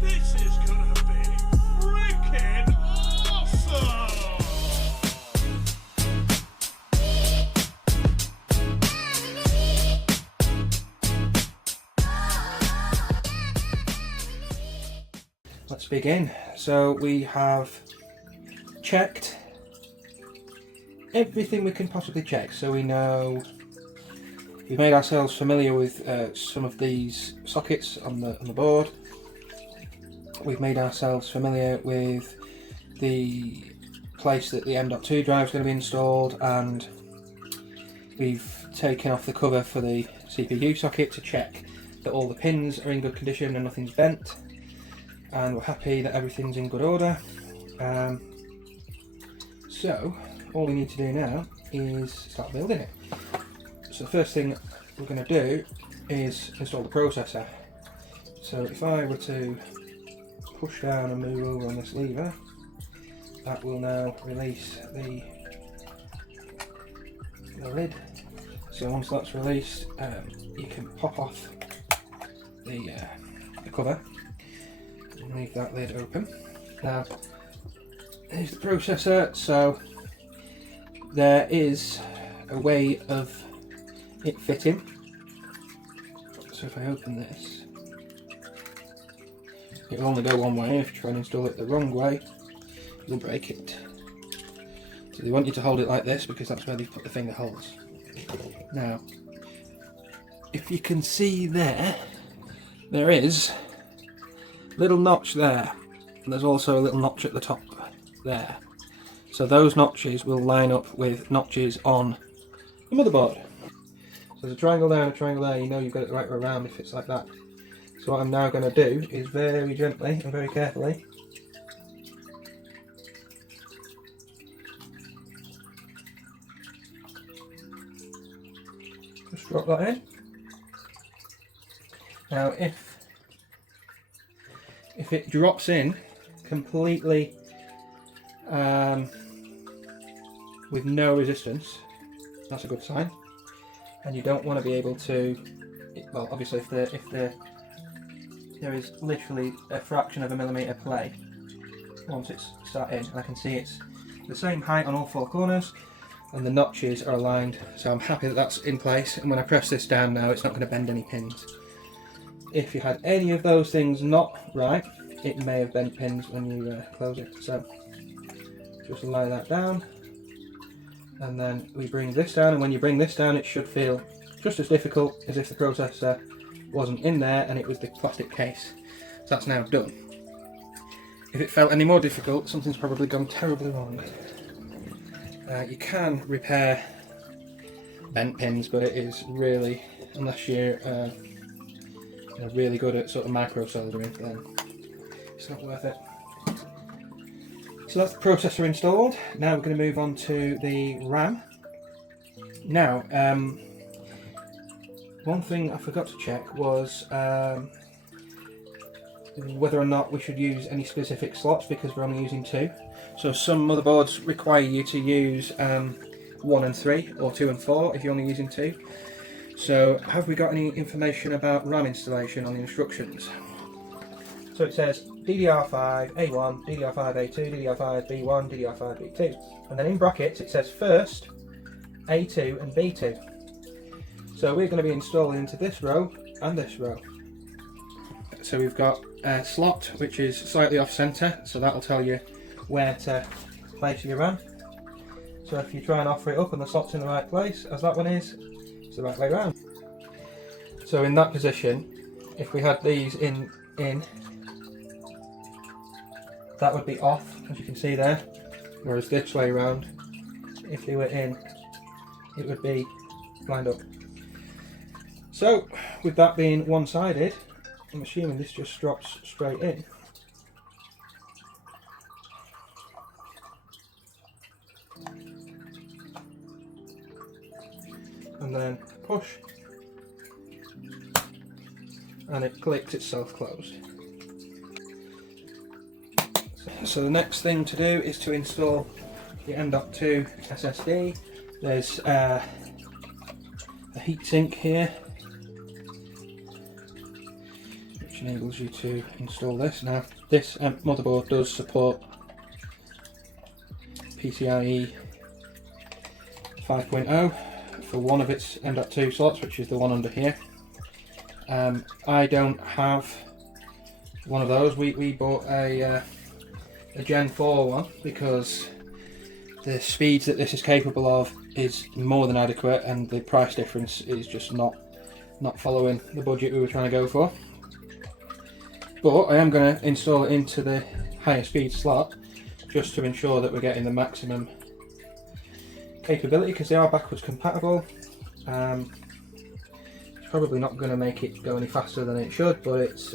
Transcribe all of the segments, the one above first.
This is gonna be freaking awesome! Let's begin. So we have checked everything we can possibly check. So we know we've made ourselves familiar with some of these sockets on the board. We've made ourselves familiar with the place that the M.2 drive is going to be installed, and we've taken off the cover for the CPU socket to check that all the pins are in good condition and nothing's bent, and we're happy that everything's in good order. So all we need to do now is start building it. So the first thing we're going to do is install the processor. So if I were to push down and move over on this lever, that will now release the lid. So once that's released, you can pop off the cover and leave that lid open. Now here's the processor. So there is a way of it fitting. So if I open this, it will only go one way. If you try and install it the wrong way, you'll break it. So they want you to hold it like this because that's where they put the finger holes. Now, if you can see there is a little notch there, and there's also a little notch at the top there. So those notches will line up with notches on the motherboard. So there's a triangle there and a triangle there. You know you've got it the right way around if it's like that. So what I'm now going to do is very gently and very carefully just drop that in. Now if it drops in completely with no resistance, that's a good sign. And you don't want to be able to, well, obviously if there is literally a fraction of a millimetre play once it's sat in, and I can see it's the same height on all four corners and the notches are aligned, so I'm happy that that's in place, and when I press this down now it's not going to bend any pins. If you had any of those things not right, it may have bent pins when you close it. So just lie that down, and then we bring this down, and when you bring this down it should feel just as difficult as if the processor wasn't in there and it was the plastic case. So that's now done. If it felt any more difficult, something's probably gone terribly wrong. You can repair bent pins, but it is really, unless you're really good at sort of micro soldering, then it's not worth it. So that's the processor installed. Now we're going to move on to the RAM. Now, one thing I forgot to check was whether or not we should use any specific slots, because we're only using 2. So some motherboards require you to use 1 and 3 or 2 and 4 if you're only using 2. So have we got any information about RAM installation on the instructions? So it says DDR5 A1, DDR5 A2, DDR5 B1, DDR5 B2, and then in brackets it says first A2 and B2. So we're going to be installing into this row and this row. So we've got a slot which is slightly off centre, so that'll tell you where to place your RAM. So if you try and offer it up and the slot's in the right place, as that one is, it's the right way around. So in that position, if we had these in, that would be off, as you can see there, whereas this way around, if they were in, it would be lined up. So with that being one-sided, I'm assuming this just drops straight in. And then push, and it clicks itself closed. So the next thing to do is to install the M.2 SSD. There's a heatsink here, which which enables you to install this. Now this motherboard does support PCIe 5.0 for one of its M.2 slots, which is the one under here. I don't have one of those. We bought a Gen 4 one because the speeds that this is capable of is more than adequate, and the price difference is just not following the budget we were trying to go for. But I am going to install it into the higher speed slot just to ensure that we're getting the maximum capability, because they are backwards compatible. It's probably not going to make it go any faster than it should, but it's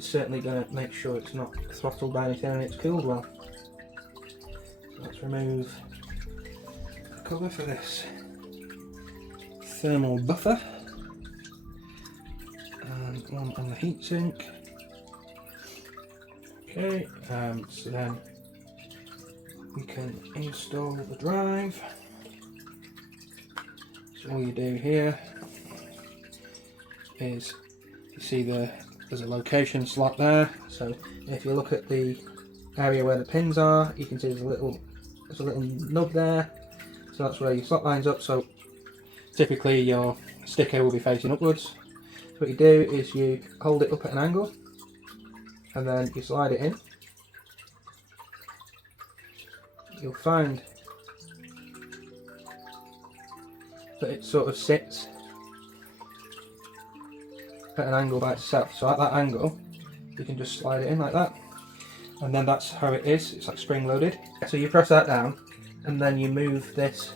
certainly going to make sure it's not throttled by anything and it's cooled well. So let's remove the cover for this thermal buffer and one on the heatsink. Okay, so then we can install the drive. So all you do here is, you see there's a location slot there. So if you look at the area where the pins are, you can see there's a little nub there. So that's where your slot lines up. So typically your sticker will be facing upwards. So what you do is you hold it up at an angle and then you slide it in. You'll find that it sort of sits at an angle by itself. So at that angle you can just slide it in like that, and then that's how it is. It's like spring loaded. So you press that down and then you move this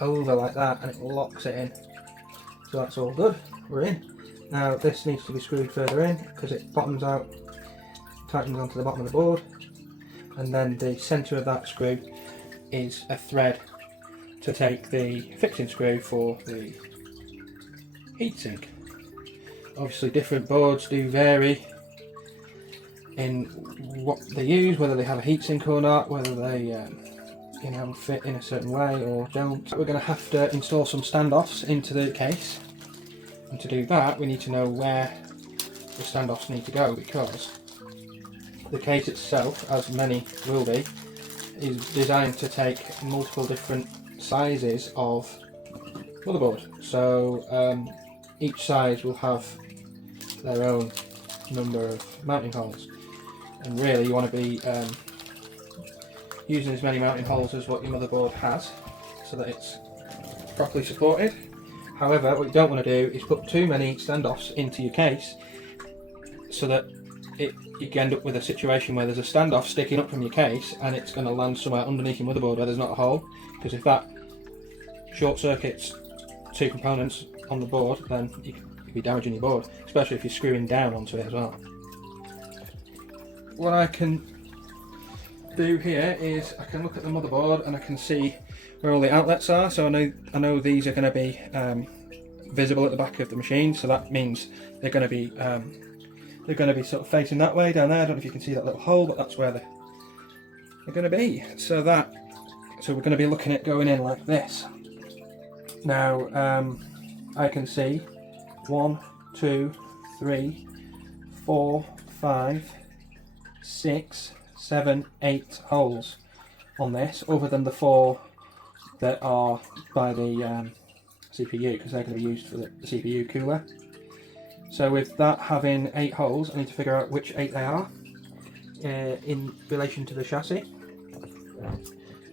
over like that and it locks it in. So that's all good, we're in. Now this needs to be screwed further in because it bottoms out, tightens onto the bottom of the board, and then the centre of that screw is a thread to take the fixing screw for the heatsink. Obviously different boards do vary in what they use, whether they have a heatsink or not, whether they fit in a certain way or don't. We're going to have to install some standoffs into the case, and to do that we need to know where the standoffs need to go, because the case itself, as many will be, is designed to take multiple different sizes of motherboard. So each size will have their own number of mounting holes, and really you want to be using as many mounting holes as what your motherboard has so that it's properly supported. However, what you don't want to do is put too many standoffs into your case so that you can end up with a situation where there's a standoff sticking up from your case and it's going to land somewhere underneath your motherboard where there's not a hole, because if that short circuits two components on the board, then you could be damaging your board, especially if you're screwing down onto it as well. What I can do here is I can look at the motherboard and I can see where all the outlets are. So I know these are going to be visible at the back of the machine, so that means they're going to be sort of facing that way down there. I don't know if you can see that little hole, but that's where they're going to be. So we're going to be looking at going in like this. Now I can see 1, 2, 3, 4, 5, 6, 7, 8 holes on this, other than the 4 that are by the CPU, because they're going to be used for the CPU cooler. So with that having 8 holes, I need to figure out which 8 they are in relation to the chassis.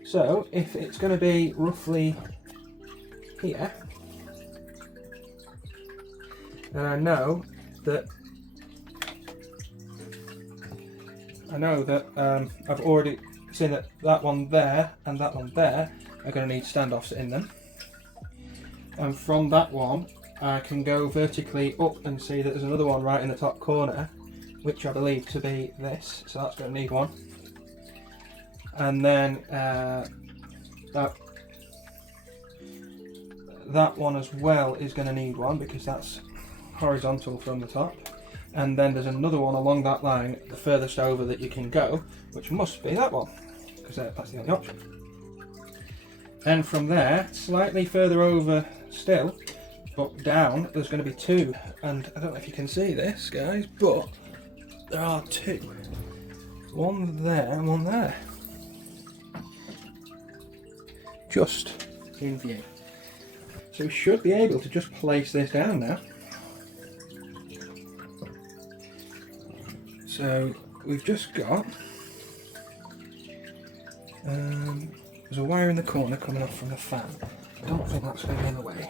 So if it's going to be roughly here, then I know that I've already seen that that one there and that one there are going to need standoffs in them. And from that one I can go vertically up and see that there's another one right in the top corner, which I believe to be this, so that's going to need one. And then that one as well is going to need one, because that's horizontal from the top. And then there's another one along that line, the furthest over that you can go, which must be that one, because that's the only option. Then from there, slightly further over still, but down there's going to be two, and I don't know if you can see this, guys, but there are two. One there and one there. Just in view. So we should be able to just place this down now. So we've just got there's a wire in the corner coming off from the fan. I don't think that's going to be in the way.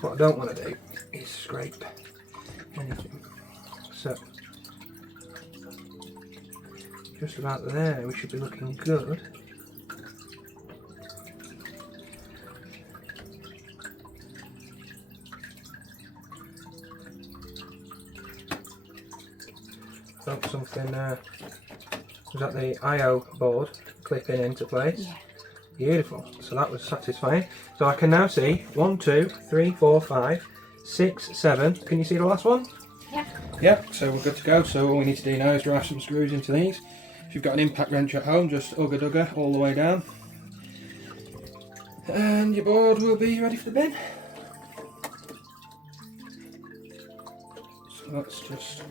What I don't want to do is scrape anything. So just about there we should be looking good. Got something was that the IO board clipping into place? Yeah. Beautiful. So that was satisfying. So I can now see 1, 2, 3, 4, 5, 6, 7. Can you see the last one? Yeah. Yeah, so we're good to go. So all we need to do now is drive some screws into these. If you've got an impact wrench at home, just ugga dugga all the way down. And your board will be ready for the bin. So let's just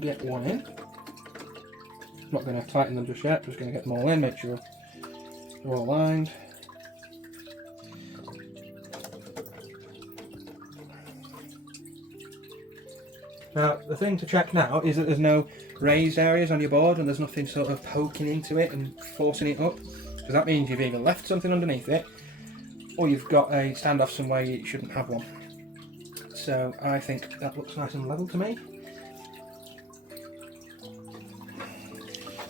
get one in. I'm not going to tighten them just yet, just going to get them all in, make sure they're all aligned. Now, the thing to check now is that there's no raised areas on your board and there's nothing sort of poking into it and forcing it up. Because that means you've either left something underneath it or you've got a standoff somewhere you shouldn't have one. So I think that looks nice and level to me.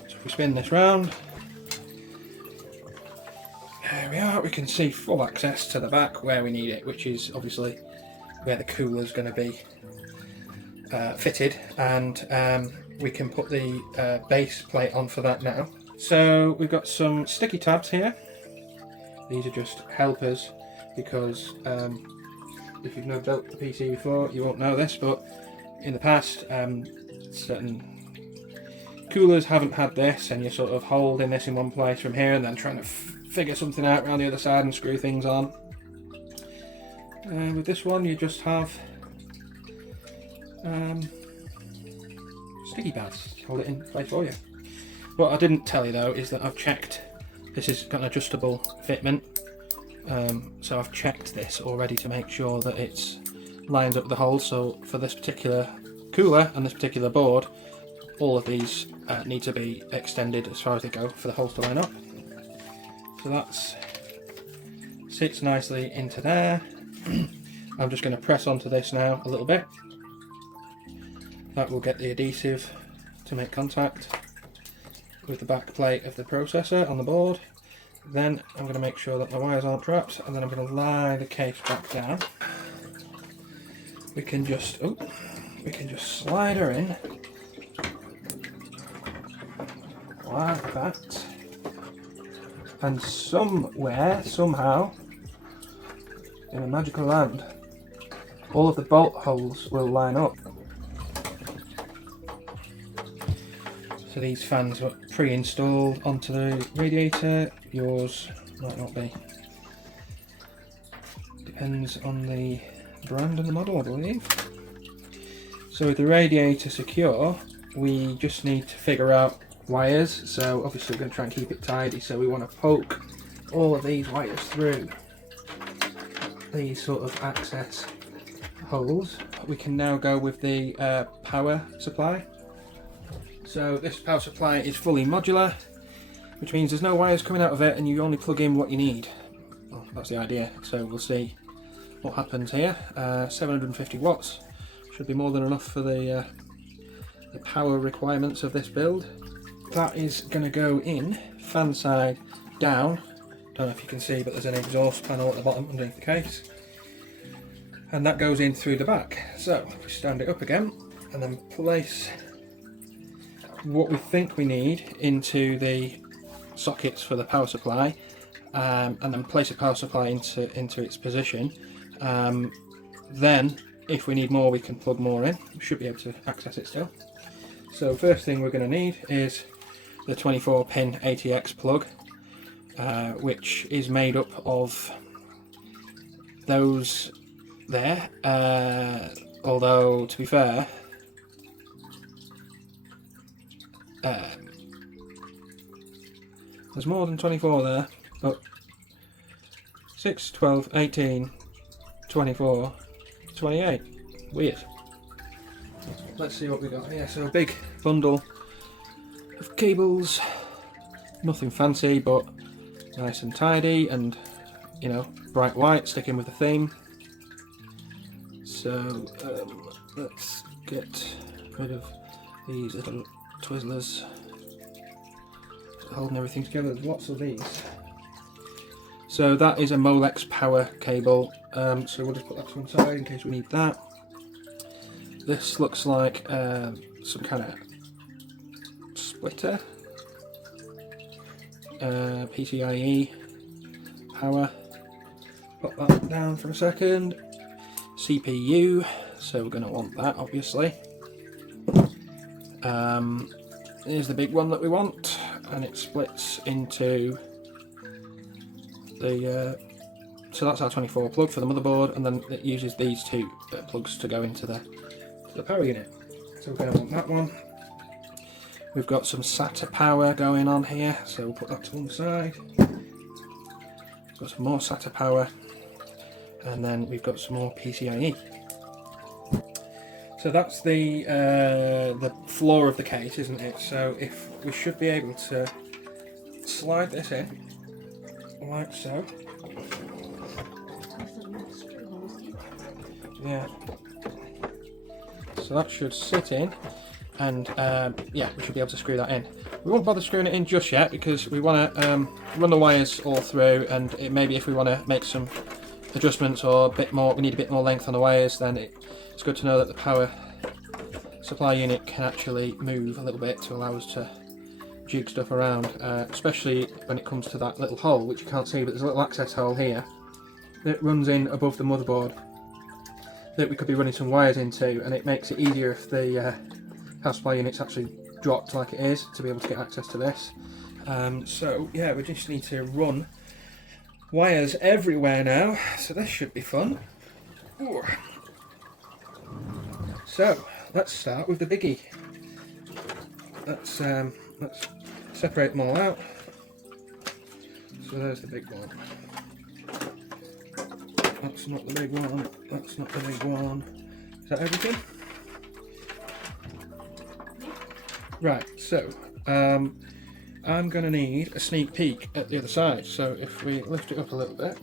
So if we spin this round, there we are, we can see full access to the back where we need it, which is obviously where the cooler is going to be fitted, and we can put the base plate on for that now. So we've got some sticky tabs here. These are just helpers because if you've never built the PC before you won't know this, but in the past certain coolers haven't had this and you're sort of holding this in one place from here and then trying to figure something out around the other side and screw things on. With this one you just have sticky pads to hold it in place for you. What I didn't tell you though is that I've checked, this has got an adjustable fitment, so I've checked this already to make sure that it's lined up the holes. So for this particular cooler and this particular board, all of these need to be extended as far as they go for the holes to line up. So that's sits nicely into there. I'm just going to press onto this now a little bit. That will get the adhesive to make contact with the back plate of the processor on the board. Then I'm going to make sure that my wires aren't trapped, and then I'm going to lie the case back down. We can just slide her in like that, and somewhere, somehow, in a magical land, all of the bolt holes will line up. So these fans were pre-installed onto the radiator. Yours might not be. Depends on the brand and the model, I believe. So with the radiator secure, we just need to figure out wires. So obviously we're going to try and keep it tidy, so we want to poke all of these wires through these sort of access holes. We can now go with the power supply. So this power supply is fully modular, which means there's no wires coming out of it and you only plug in what you need. Well, that's the idea, so we'll see what happens here. 750 watts should be more than enough for the power requirements of this build. That is going to go in fan side down. Don't know if you can see, but there's an exhaust panel at the bottom underneath the case, and that goes in through the back. So we stand it up again and then place what we think we need into the sockets for the power supply, and then place the power supply into its position. Then if we need more we can plug more in. We should be able to access it still. So first thing we're going to need is the 24 pin ATX plug. which is made up of those there, although to be fair, there's more than 24 there, but 6, 12, 18, 24, 28. Weird. Let's see what we got here. So a big bundle of cables, nothing fancy but nice and tidy, and you know, bright white, sticking with the theme. So let's get rid of these little Twizzlers holding everything together. There's lots of these. So that is a Molex power cable, so we'll just put that to one side in case we need that. This looks like some kind of splitter, PCIe power. Put that down for a second. CPU, so we're going to want that obviously. Here's the big one that we want, and it splits into the so that's our 24 plug for the motherboard, and then it uses these two plugs to go into the power unit. So we're going to want that one. We've got some SATA power going on here, so we'll put that to one side. We've got some more SATA power, and then we've got some more PCIe. So that's the floor of the case, isn't it? So if we should be able to slide this in like so. Yeah. So that should sit in, and yeah, we should be able to screw that in. We won't bother screwing it in just yet because we want to run the wires all through, and maybe if we want to make some adjustments or a bit more, we need a bit more length on the wires, then it's good to know that the power supply unit can actually move a little bit to allow us to jig stuff around, especially when it comes to that little hole, which you can't see, but there's a little access hole here that runs in above the motherboard that we could be running some wires into, and it makes it easier if the power supply unit's actually dropped like it is to be able to get access to this. So yeah, we just need to run wires everywhere now, so this should be fun. Ooh. So let's start with the biggie. Let's separate them all out. So there's the big one. That's not the big one. That's not the big one. Is that everything? Right. So I'm going to need a sneak peek at the other side. So if we lift it up a little bit.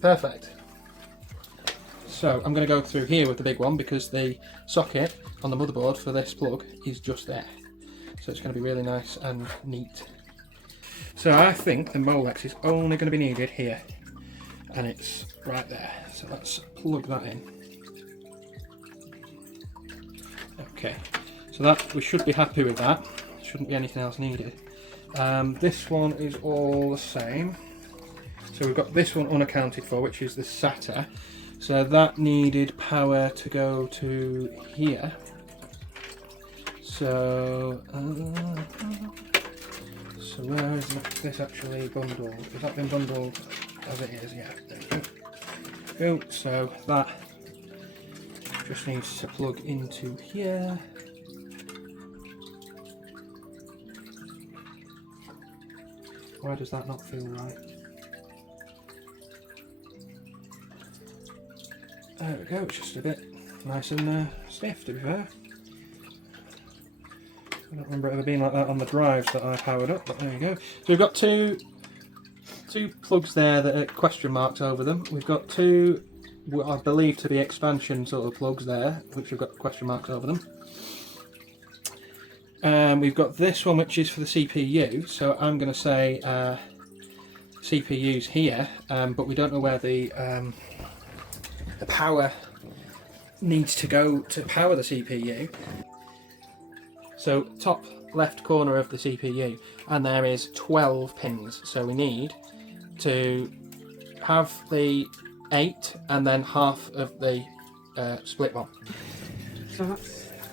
Perfect. So I'm going to go through here with the big one because the socket on the motherboard for this plug is just there. So it's going to be really nice and neat. So I think the Molex is only going to be needed here, and it's right there. So let's plug that in. Okay, so that we should be happy with that. Shouldn't be anything else needed. This one is all the same. So we've got this one unaccounted for, which is the SATA. So that needed power to go to here. So where is this actually bundled? Has that been bundled as it is? Yeah, there we go. So that just needs to plug into here. Why does that not feel right? There we go, it's just a bit nice and stiff, to be fair. I don't remember it ever being like that on the drives that I powered up, but there you go. So we've got two plugs there that are question marks over them. We've got two, what I believe to be expansion sort of plugs there, which have got question marks over them. We've got this one which is for the CPU, so I'm going to say CPU's here, but we don't know where the power needs to go to power the CPU. So top left corner of the CPU, and there is 12 pins, so we need to have the 8 and then half of the split one. So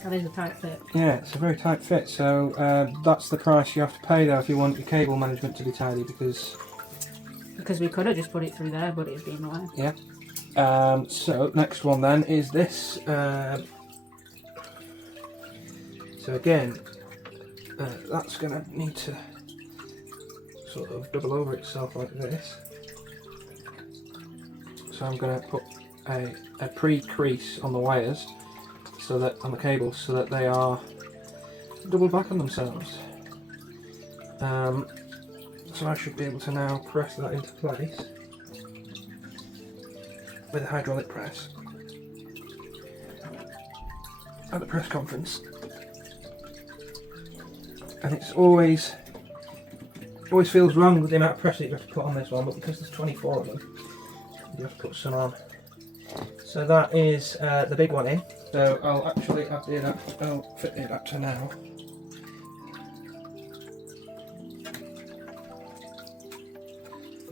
That is a tight fit. Yeah, it's a very tight fit, so that's the price you have to pay though if you want your cable management to be tidy, because we could have just put it through there, but it'd been away. yeah. So next one then is this. So again, that's going to need to sort of double over itself like this. So I'm going to put a pre-crease on the wires, so that on the cables, so that they are double back on themselves. So I should be able to now press that into place with a hydraulic press at the press conference. And it's always feels wrong with the amount of pressure you have to put on this one, but because there's 24 of them, you have to put some on. So that is the big one in. So I'll actually add the adapter. I'll fit the adapter now.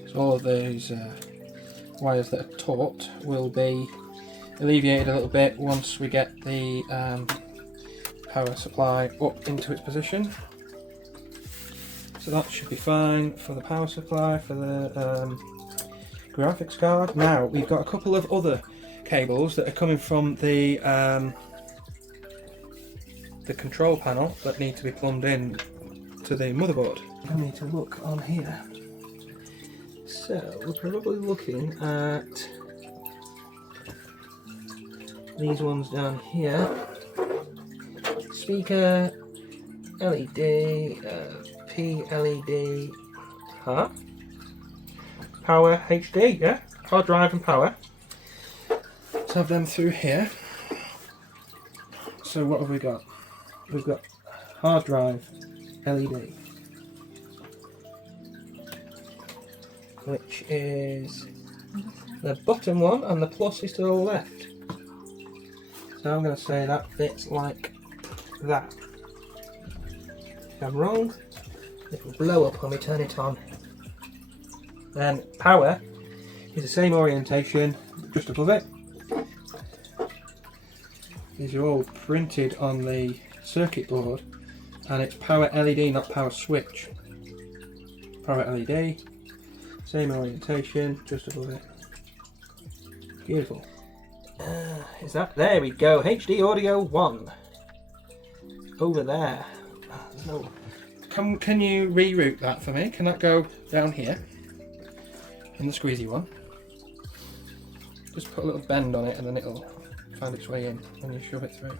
So all of those wires that are taut will be alleviated a little bit once we get the power supply up into its position. So that should be fine for the power supply, for the graphics card. Now we've got a couple of other cables that are coming from the control panel that need to be plumbed in to the motherboard. I need to look on here. So we're probably looking at these ones down here. Speaker, LED, P-LED, power, HD, yeah, hard drive and power. Let's have them through here. So what have we got? We've got hard drive, LED, which is the bottom one, and the plus is to the left. So I'm going to say that fits like that. If I'm wrong, it will blow up when we turn it on. Then power is the same orientation, just above it. These are all printed on the circuit board, and it's power LED, not power switch. Power LED, same orientation, just above it. Beautiful. Is that? There we go. HD Audio 1. Over there. No. Can you reroute that for me? Can that go down here? In the squeezy one. Just put a little bend on it and then it'll find its way in when you shove it through.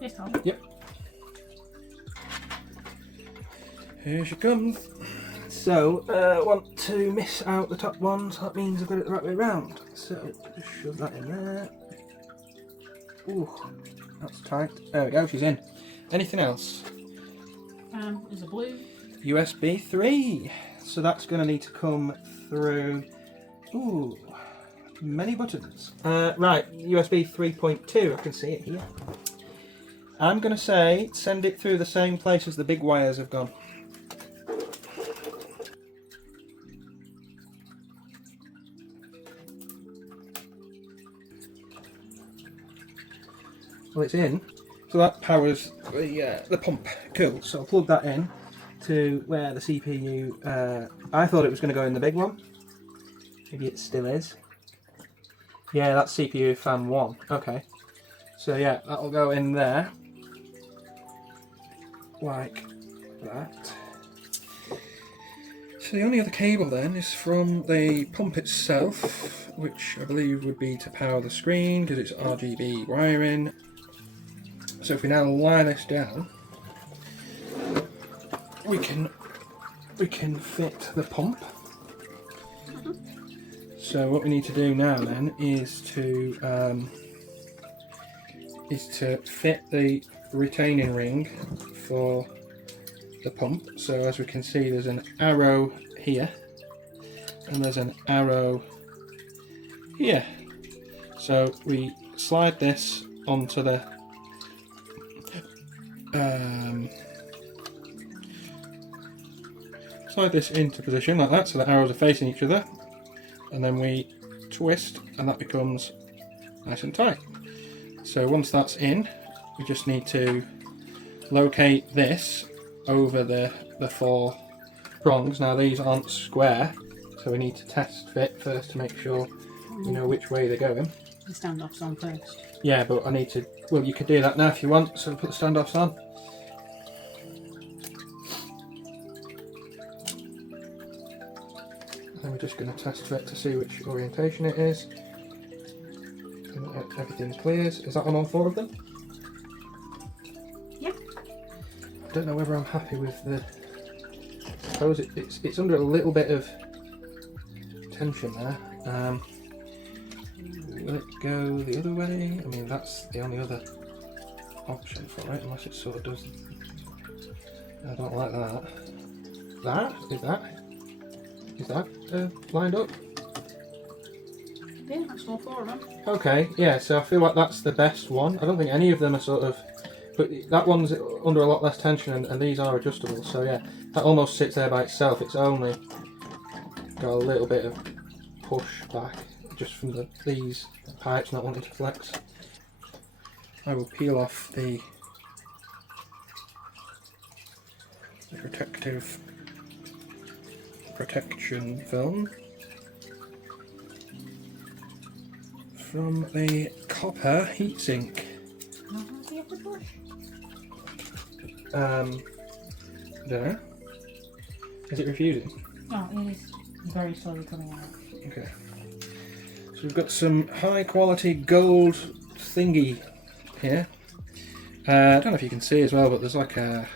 This time? Yep. Here she comes. So, want to miss out the top one, so that means I've got it the right way around. So, just shove that in there. Ooh, that's tight. There we go, she's in. Anything else? There's a blue. USB 3. So that's going to need to come through. Ooh, many buttons. Right, USB 3.2, I can see it here. I'm going to say send it through the same place as the big wires have gone. Well, it's in, so that powers the pump. Cool. So I'll plug that in to where the CPU. I thought it was going to go in the big one. Maybe it still is. Yeah, that's CPU fan 1. Okay. So yeah, that'll go in there, like that. So the only other cable then is from the pump itself, which I believe would be to power the screen because it's RGB wiring. So if we now lie this down, we can fit the pump. So what we need to do now then is to fit the retaining ring for the pump. So as we can see, there's an arrow here and there's an arrow here. So we slide this onto the slide this into position like that, so the arrows are facing each other, and then we twist and that becomes nice and tight. So once that's in, we just need to locate this over the 4 prongs. Now these aren't square, so we need to test fit first to make sure we know which way they're going. The standoff's on first. Yeah, but I need to, well, you could do that now if you want, so put the standoffs on. And we're just going to test fit to see which orientation it is. And everything clears. Is that on all 4 of them? Yep. I don't know whether I'm happy with the... I suppose it's under a little bit of tension there. Will it go the other way? I mean, that's the only other option for it, unless it sort of does. I don't like that. Is that lined up? Yeah, that's all 4 of them. Okay, yeah, so I feel like that's the best one. I don't think any of them are sort of... But that one's under a lot less tension and these are adjustable, so yeah, that almost sits there by itself. It's only got a little bit of push back just from these pipes not wanting to flex. I will peel off the protection film from the copper heatsink. Don't know. Is it refusing? No, it is very slowly coming out. Okay. So we've got some high quality gold thingy here. I don't know if you can see as well, but there's like a...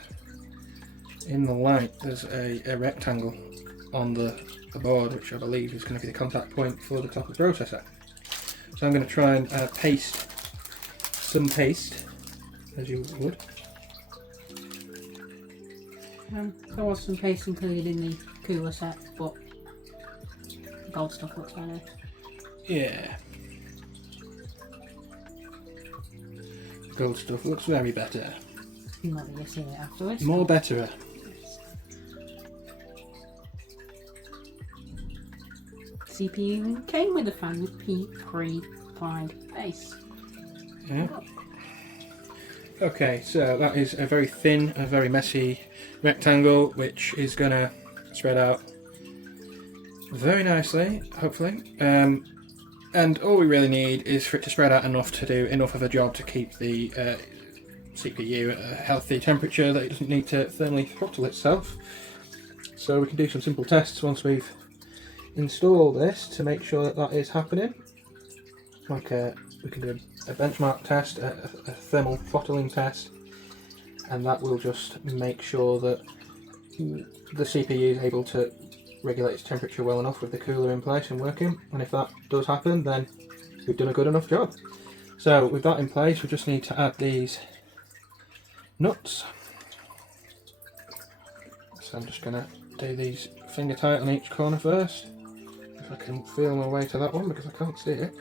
In the light, there's a rectangle on the board, which I believe is going to be the contact point for the top of the processor. So I'm going to try and paste some paste, as you would. There was some paste included in the cooler set, but the gold stuff looks better. Yeah. Gold stuff looks very better. Not that you've seen it afterwards. More better. CPU came with a fan with pre-applied base. Yeah. Okay, so that is a very thin, a very messy rectangle, which is going to spread out very nicely, hopefully. And all we really need is for it to spread out enough to do enough of a job to keep the CPU at a healthy temperature that it doesn't need to thermally throttle itself. So we can do some simple tests once we've installed this to make sure that that is happening. Like we can do a benchmark test, a thermal throttling test, and that will just make sure that the CPU is able to regulate its temperature well enough with the cooler in place and working. And if that does happen, then we've done a good enough job. So with that in place, we just need to add these nuts. So I'm just going to do these finger tight on each corner first. If I can feel my way to that one because I can't see it.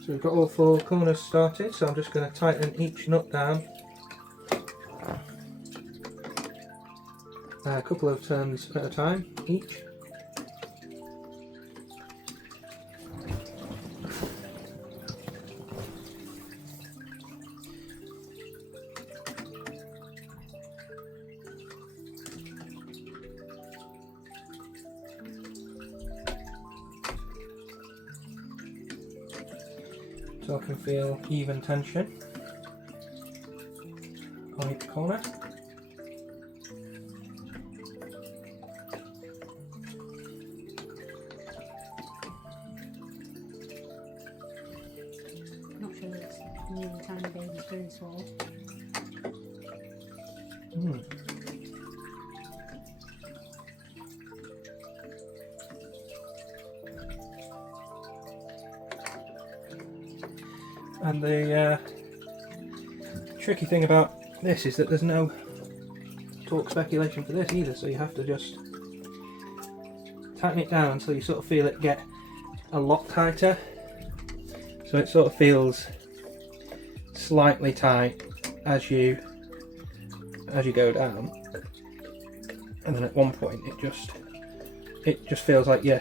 So we've got all 4 corners started, so I'm just going to tighten each nut down a couple of turns at a time each. So I can feel even tension on each corner. I'm not sure it's really tiny baby spoon swallow. And the tricky thing about this is that there's no torque speculation for this either, so you have to just tighten it down until you sort of feel it get a lot tighter. So it sort of feels slightly tight as you as you go down, and then at one point it just feels like you're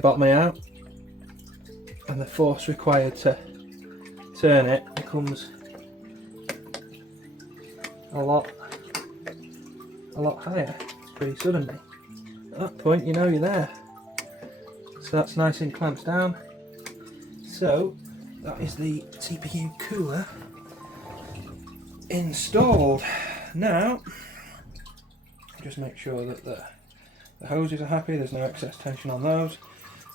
bottoming out, and the force required to turn it becomes a lot higher pretty suddenly. At that point, you know you're there. So that's nice and clamps down. So that is the CPU cooler installed. Now, just make sure that the hoses are happy, there's no excess tension on those.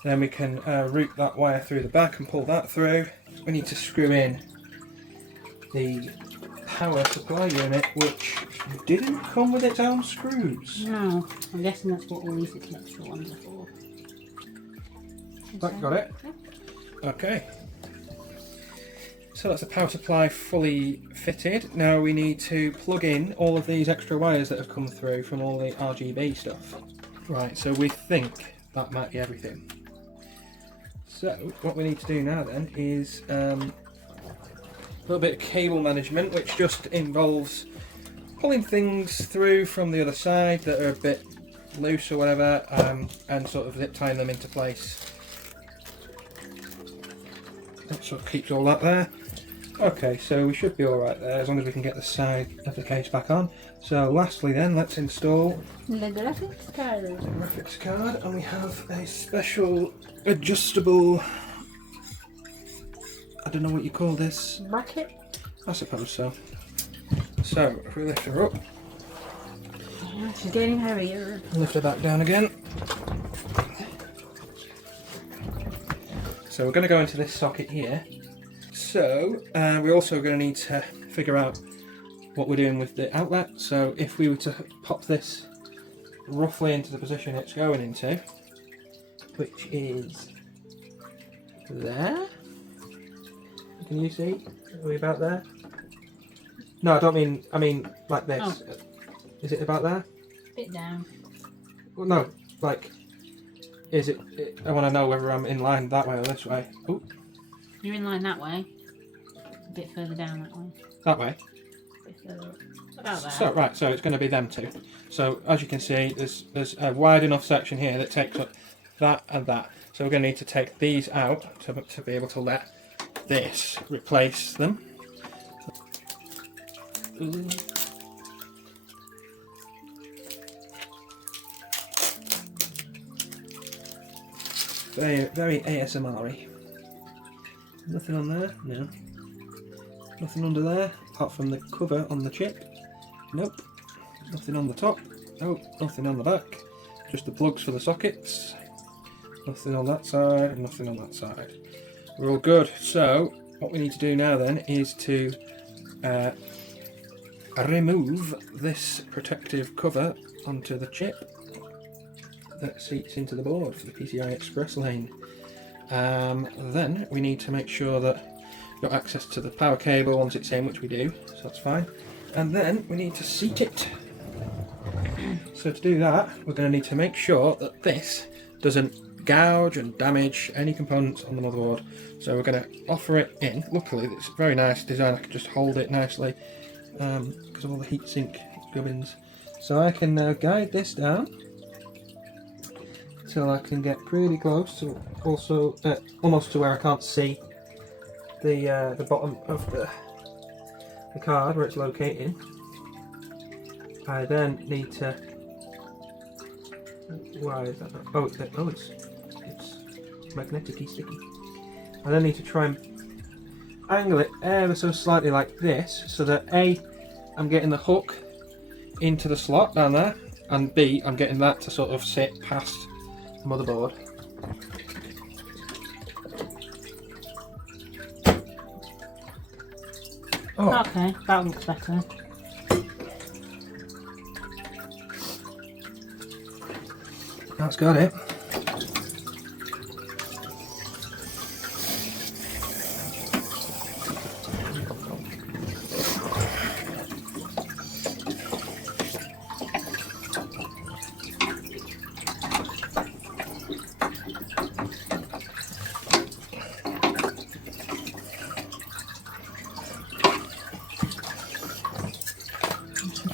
Then we can route that wire through the back and pull that through. We need to screw in the power supply unit, which didn't come with its own screws. No, I'm guessing that's what all these extra ones are for. That got it? Yeah. Okay. So that's the power supply fully fitted. Now we need to plug in all of these extra wires that have come through from all the RGB stuff. Right, so we think that might be everything. So what we need to do now then is a little bit of cable management, which just involves pulling things through from the other side that are a bit loose or whatever, and sort of zip tying them into place. That sort of keeps all that there. Okay, so we should be alright there as long as we can get the side of the case back on. So lastly then, let's install The graphics card. the graphics card, and we have a special adjustable, I don't know what you call this. Bracket. I suppose so. So if we lift her up, Yeah, she's getting heavier. lift her back down again. So we're going to go into this socket here. So we're also going to need to figure out what we're doing with the outlet. So if we were to pop this roughly into the position it's going into, which is there. Can you see? Are we about there? No, I don't mean. I mean like this. Oh. Is it about there? Bit down. Well, no. Like, is it? I want to know whether I'm in line that way or this way. Oh, You're in line that way. A bit further down that way. that way. A bit further up. About there. So right. So it's going to be them two. So as you can see, there's a wide enough section here that takes up that and that. So we're going to need to take these out to be able to let this replace them. Very ASMR-y. Nothing on there? No. Nothing under there, apart from the cover on the chip. Nope. Nothing on the top. Nope. Nothing on the back. Just the plugs for the sockets. Nothing on that side, and nothing on that side. We're all good. So, what we need to do now then is to remove this protective cover onto the chip that seats into the board for the PCI Express lane. Then we need to make sure that you've got access to the power cable once it's in, which we do, so that's fine. And then we need to seat it. So to do that, we're going to need to make sure that this doesn't gouge and damage any components on the motherboard. So we're going to offer it in. Luckily, it's a very nice design. I can just hold it nicely because of all the heatsink gubbins. So I can now guide this down till I can get pretty close to also almost to where I can't see the bottom of the card where it's located. I then need to. Why is that? It's magnetically sticky. I then need to try and angle it ever so slightly like this, so that A, I'm getting the hook into the slot down there, and B, I'm getting that to sort of sit past the motherboard. Oh, Okay, that looks better. that's got it.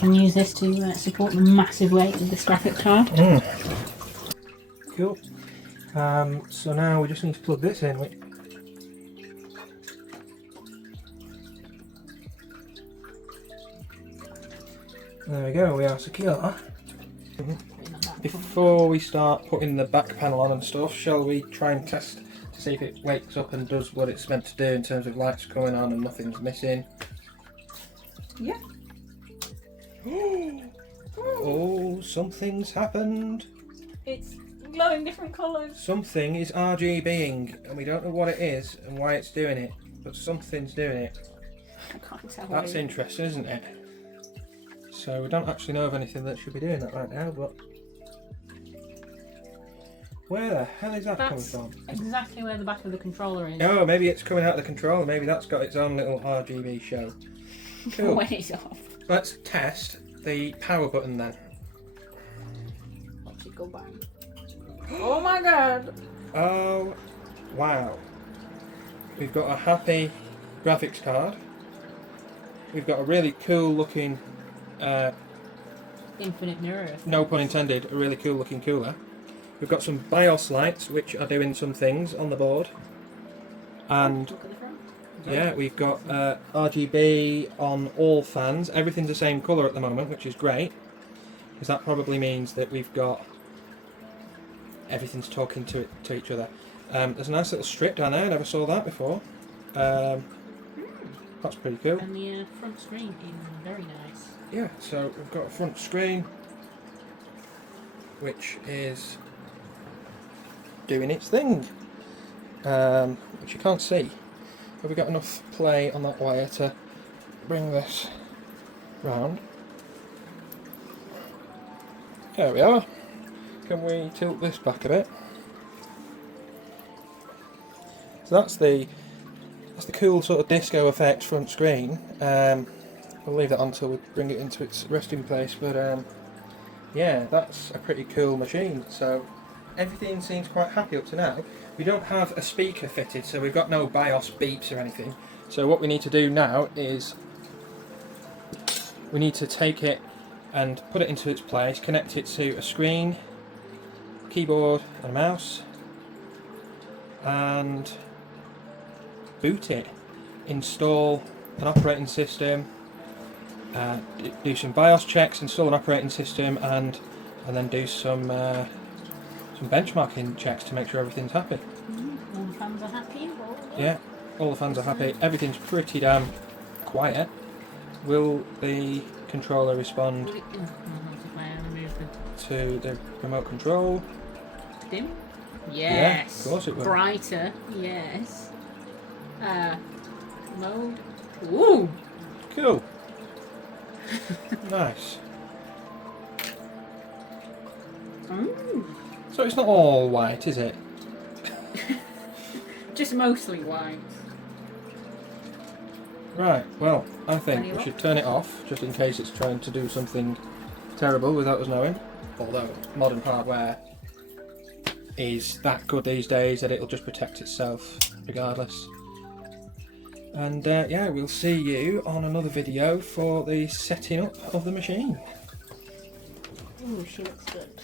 can use this to support the massive weight of this graphics card. Cool. So now we just need to plug this in. There we go, we are secure. Before we start putting the back panel on and stuff, shall we try and test to see if it wakes up and does what it's meant to do in terms of lights coming on and nothing's missing? Yeah. Oh, something's happened. It's glowing different colours. Something is RGBing and we don't know what it is and why it's doing it, but something's doing it. I can't tell. That's interesting, isn't it? So we don't actually know of anything that should be doing that right now, but where the hell is that coming from? Exactly where the back of the controller is. Oh, maybe it's coming out of the controller. Maybe that's got its own little RGB show. Cool. When it's off. Let's test the power button then. Watch it go bang. Oh my god! Oh, wow. We've got a happy graphics card. We've got a really cool looking, Infinite mirror effect. no pun intended, a really cool looking cooler. We've got some BIOS lights which are doing some things on the board. And Look at the front. yeah, we've got RGB on all fans. Everything's the same colour at the moment, which is great. Because that probably means that we've got everything's talking to each other. There's a nice little strip down there, I never saw that before. That's pretty cool. And the front screen is very nice. Yeah, so we've got a front screen which is doing its thing, which you can't see. Have we got enough play on that wire to bring this round? There we are. Can we tilt this back a bit? So that's the cool sort of disco effect front screen. We'll leave that on until we bring it into its resting place, but yeah, that's a pretty cool machine. So everything seems quite happy up to now. We don't have a speaker fitted, so we've got no BIOS beeps or anything. So what we need to do now is we need to take it and put it into its place, connect it to a screen, keyboard and a mouse, and boot it, install an operating system, do some BIOS checks, install an operating system, and then do some benchmarking checks to make sure everything's happy. All the fans are happy. Yeah, all the fans are happy. Everything's pretty damn quiet. Will the controller respond to the remote control? Dim? Yes. Yeah, of course it will. Brighter? Yes. Mode? Ooh! Cool. Nice. So it's not all white, is it? Just mostly white. Right, well, I think Ready we up? should turn it off, just in case it's trying to do something terrible without us knowing. Although modern hardware is that good these days that it'll just protect itself regardless. And yeah, we'll see you on another video for the setting up of the machine. Ooh, she looks good.